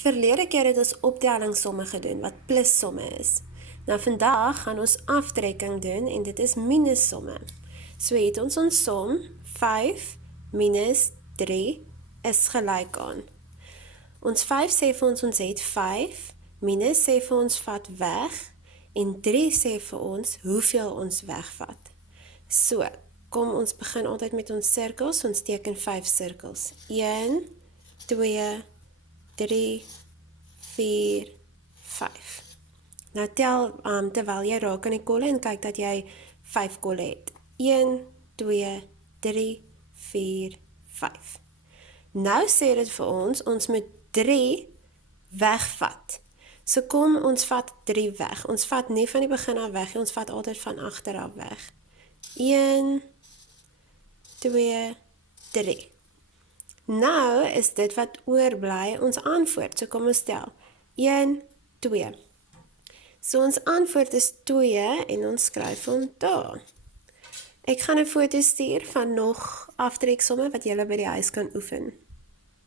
Verlede keer het ons optellingssomme gedoen, wat plussomme is. Nou vandag gaan ons aftrekking doen, en dit is minussomme. So het ons som, 5 minus 3 is gelyk aan. Ons 5 sê vir ons het 5, minus sê vir ons vat weg, en 3 sê vir ons hoeveel ons wegvat. So, kom ons begin altyd met ons sirkels, ons teken 5 sirkels. 1, 2, 3, 4, 5. Nou tel, terwyl jy raak aan die kolle en kyk dat jy 5 kolle het. 1, 2, 3, 4, 5. Nou sê dit vir ons moet 3 wegvat. So kom ons vat 3 weg. Ons vat nie van die begin af weg, ons vat altyd van agteraf weg. 1, 2, 3. Nou is dit wat oorbly ons antwoord. So kom ons tel. 1, 2. So ons antwoord is 2 en ons skryf hom daar. Ek gaan 'n foto stuur van nog aftreksomme wat julle by die huis kan oefen.